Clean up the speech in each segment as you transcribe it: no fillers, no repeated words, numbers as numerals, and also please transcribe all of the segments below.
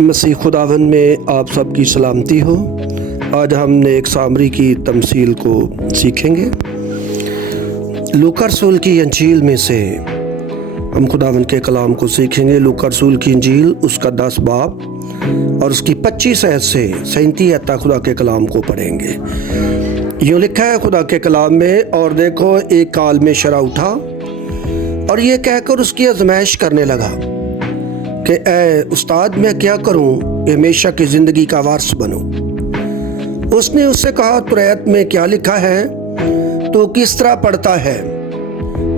مسیح خداوند میں آپ سب کی سلامتی ہو۔ آج ہم نے ایک سامری کی تمثیل کو سیکھیں گے۔ لوکا رسول کی انجیل میں سے ہم خداوند کے کلام کو سیکھیں گے۔ لوکا رسول کی انجیل اس کا 10 باب اور اس کی 25 آیت سے 37 آیت تک خدا کے کلام کو پڑھیں گے۔ یوں لکھا ہے خدا کے کلام میں، اور دیکھو ایک کال میں شرع اٹھا اور یہ کہہ کر اس کی آزمائش کرنے لگا کہ اے استاد میں کیا کروں کہ ہمیشہ کی زندگی کا وارث بنوں۔ اس نے اس سے کہا تورات میں کیا لکھا ہے، تو کس طرح پڑھتا ہے؟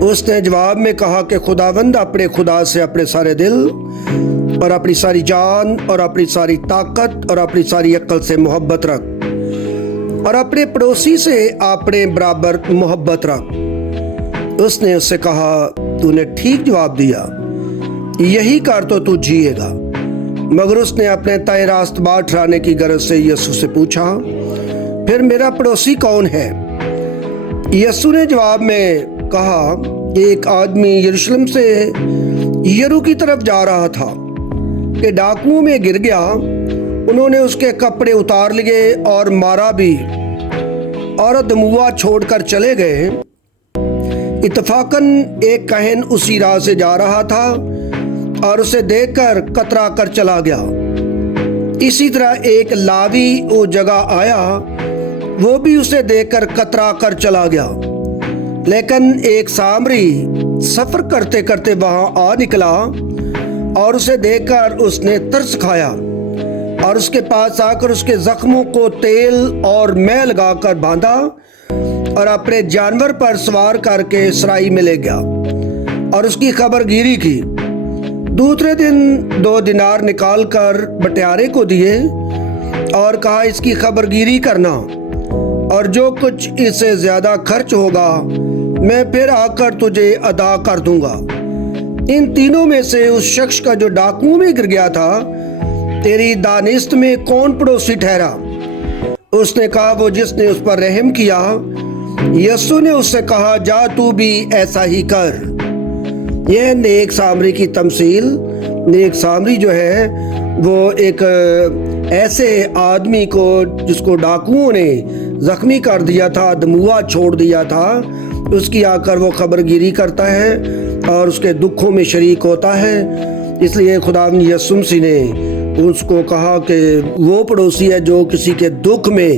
اس نے جواب میں کہا کہ خداوند اپنے خدا سے اپنے سارے دل اور اپنی ساری جان اور اپنی ساری طاقت اور اپنی ساری عقل سے محبت رکھ، اور اپنے پڑوسی سے اپنے برابر محبت رکھ۔ اس نے اس سے کہا تو نے ٹھیک جواب دیا، یہی کر تو جیے گا۔ مگر اس نے اپنے تائیں راست بات ٹھہرانے کی غرض سے یسوع سے پوچھا، پھر میرا پڑوسی کون ہے؟ یسوع نے جواب میں کہا، ایک آدمی یروشلم سے یرو کی طرف جا رہا تھا کہ ڈاکوؤں میں گر گیا۔ انہوں نے اس کے کپڑے اتار لیے اور مارا بھی، اور دموع چھوڑ کر چلے گئے۔ اتفاقاً ایک کاہن اسی راہ سے جا رہا تھا اور اسے دیکھ کر کترا کر چلا گیا۔ اسی طرح ایک لاوی وہ جگہ آیا، وہ بھی اسے دیکھ کر کترا کر چلا گیا۔ لیکن ایک سامری سفر کرتے کرتے وہاں آ نکلا اور اسے دیکھ کر اس نے ترس کھایا اور اس کے پاس آ کر اس کے زخموں کو تیل اور مے لگا کر باندھا اور اپنے جانور پر سوار کر کے سرائی میں لے گیا اور اس کی خبر گیری کی۔ دوسرے دن 2 دینار نکال کر بٹیارے کو دیے اور کہا اس کی خبر گیری کرنا، اور جو کچھ اس سے زیادہ خرچ ہوگا میں پھر آ کر تجھے ادا کر دوں گا۔ ان تینوں میں سے اس شخص کا جو ڈاکوؤں میں گر گیا تھا تیری دانست میں کون پڑوسی ٹھہرا؟ اس نے کہا وہ جس نے اس پر رحم کیا۔ یسوع نے اس سے کہا جا تو بھی ایسا ہی کر۔ یہ نیک سامری کی تمثیل۔ نیک سامری جو ہے وہ ایک ایسے آدمی کو جس کو ڈاکوؤں نے زخمی کر دیا تھا، دموع چھوڑ دیا تھا، اس کی آ کر وہ خبر گیری کرتا ہے اور اس کے دکھوں میں شریک ہوتا ہے۔ اس لیے خداوند یسوع مسیح نے اس کو کہا کہ وہ پڑوسی ہے جو کسی کے دکھ میں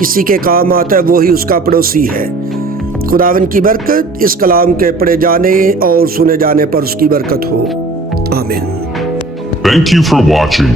کسی کے کام آتا ہے، وہی اس کا پڑوسی ہے۔ خداوند کی برکت اس کلام کے پڑھے جانے اور سنے جانے پر اس کی برکت ہو۔ آمین۔ Thank you for watching.